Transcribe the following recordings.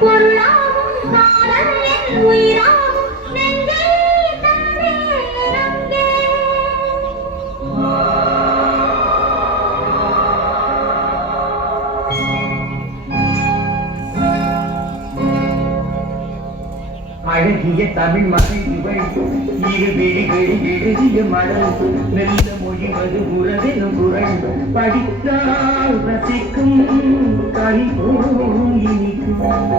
பொருளாகும் காதல் என் உயிராகும் நெஞ்சே தந்தேன் அங்கே. அழகிய தமிழ் மகள் இவள் இரு விழிகளில் எழுதிய மடல் மெல்ல மொழிவது உறவெனும் குரல் படித்தால் ரசிக்கும் கலிபோல் இனிக்கும்.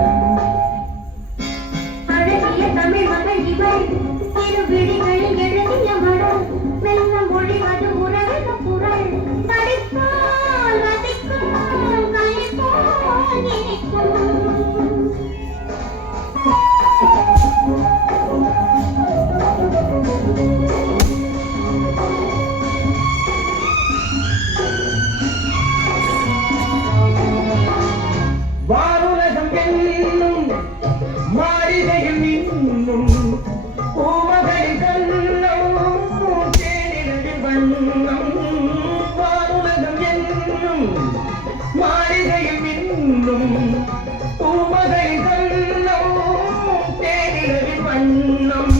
அழகிய தமிழ் மகள் இவள் இரு விழிகளில் எழுதிய மடல் மெல்ல மொழிவது உறவெனும் குரல் படித்தால் ரசிக்கும் கலிபோல் இனிக்கும். வானுலகம் என்னும் மாளிகையில் இன்னும் பூமகளின் கண்ணம் தேனிரவில் வண்ணம். வானுலகம் என்னும் மாளிகையில் இன்னும் பூமகளின் கண்ணம் தேனிரவில் வண்ணம்.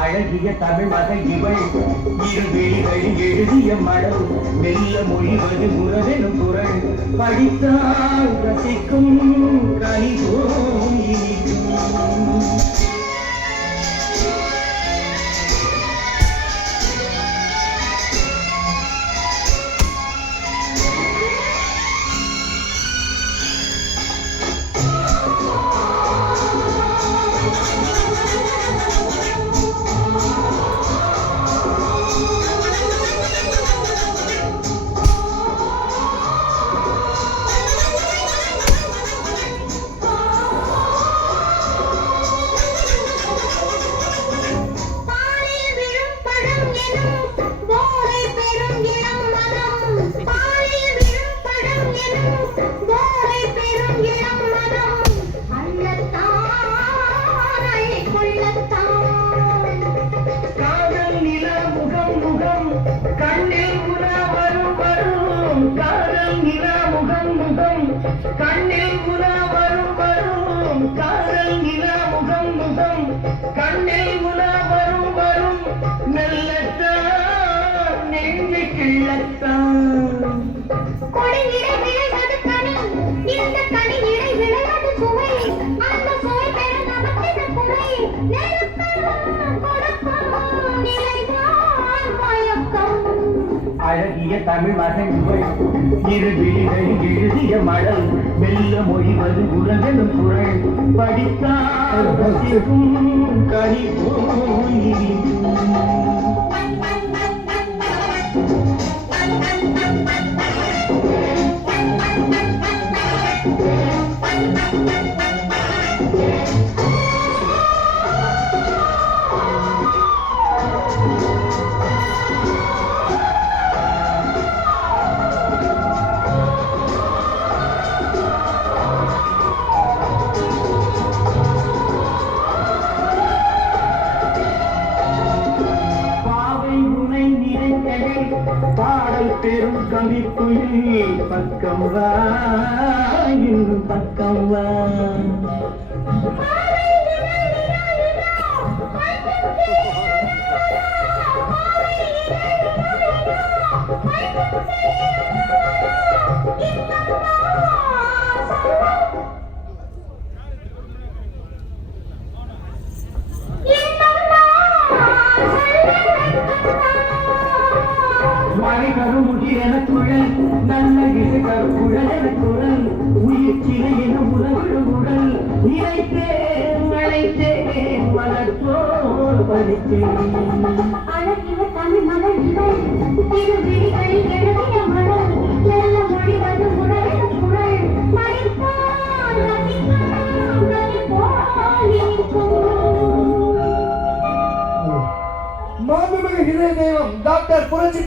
அழகிய தமிழ் மகள் இவள் இரு விழிகளில் எழுதிய மடல் மெல்ல மொழிவது உறவெனும் குரல் படித்தால் ரசிக்கும் கனிபோல் இனிக்கும். கண்ணில் உலா வரும் வரும் காதல் நிலா முகம் முகம் கண்ணில் உலா வரும் வரும் மெல்லத்தான் நெஞ்சு கிள்ளத்தான். கொடியிடை விளைவது கனி இந்த கனி இடை விளைவது சுவை அந்த சுவை பெற நமக்கு குறை நெருக்கம் கொடுக்கும் நிலைதான் மயக்கம். அழகிய தமிழ் மகன் இவள் இரு விழிகளில் எழுதிய மடல் மெல்ல மொழிவது உறவெனும் குரல் படித்தால் ரசிக்கும் கனிபோல் இனிக்கும். பாடல் பெரும் கவிக்குயில் பக்கம் வா இன்னும் பக்கம் வா. மழை கருமுடி என குழல் நல்ல இசை கருக்குழல் என குரல் உயிர் சிலை என உறவிடும் உடல் நினைத்தேன் அழைத்தேன் மலர்போல் படித்தேன். அழகிய தமிழ் மகள் இவள் திரு விழிகளில் எழுதிய மடல் நல்ல மொழிவது உறவிடும் குரல் படித்தால் ரசிக்கும் கனிபோல் இனிக்கும். இதய தெய்வம் டாக்டர் புரட்சி